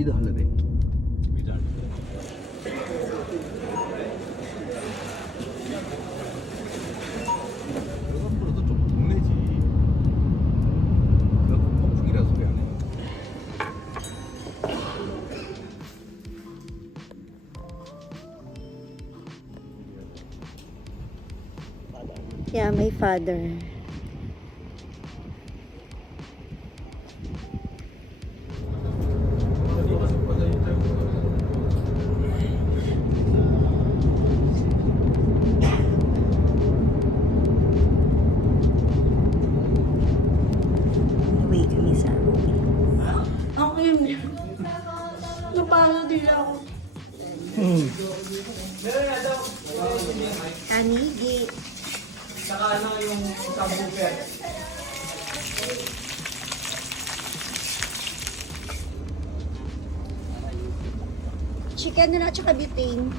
ಇದು ಹಲ್ಲದೆ 그것보다도 좀 동네지. 그거 폭풍이라 소리 안 해. Yeah, my father. Uwi kami sa room. Ako yun. Napalo din ako. Kanigi. Saka ano yung subwoofer. Chicken na tsaka butane.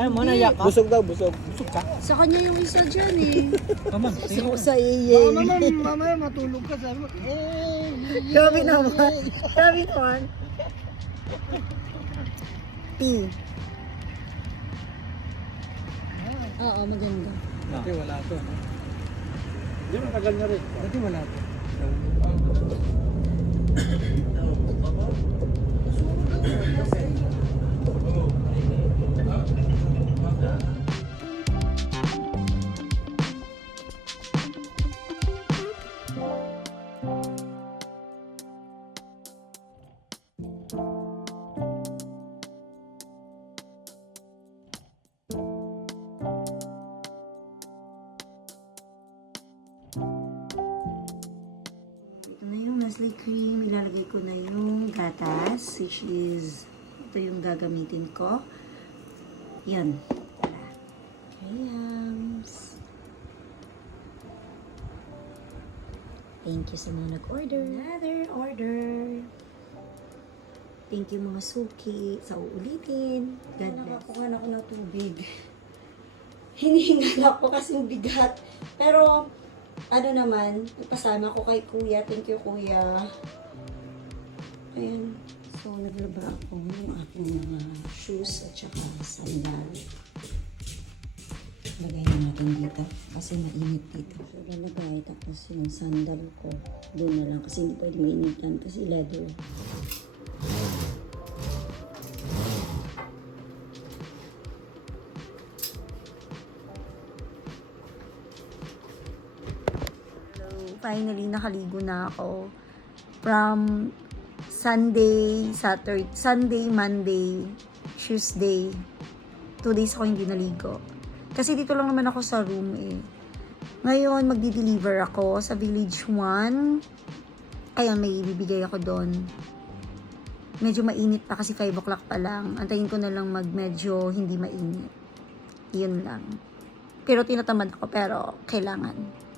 Ayaw mo, naiyak ka? Busog daw, busog. Busog ka? Sa kanya yung isa dyan eh. Mama, So, sa iye. mamaya matulog ka. Sabi mo, Grabe naman. Grabe naman. P. Oo, maganda. Dati wala to. Hindi, matagal na rin. Dati wala to. Ito na yung Nestle cream. Ilalagay ko na yung gatas, which is, ito yung gagamitin ko. Yan. Yums. Thank you sa mga nag-order. Another order. Thank you mga suki sa uulitin. God bless. Nakakuha ako ng tubig. Hinihingal ako kasi bigat. Pero, ano naman, ipasama ko kay kuya. Thank you, kuya. Ayan. So, naglaba ako ng aking mga shoes at saka sandal. Lagay na natin dito kasi mainit dito. So, lalagay tapos yung sandal ko doon na lang kasi hindi pwede mainitan kasi leather. Finally, nakaligo na ako. From Sunday, Saturday, Sunday, Monday, Tuesday. 2 days ako hindi naligo. Kasi dito lang naman ako sa room eh. Ngayon, magdi-deliver ako sa Village 1. Ayun, may bibigay ako doon. Medyo mainit pa kasi 5 o'clock pa lang. Antayin ko na lang medyo hindi mainit. Yun lang. Pero tinatamad ako pero kailangan.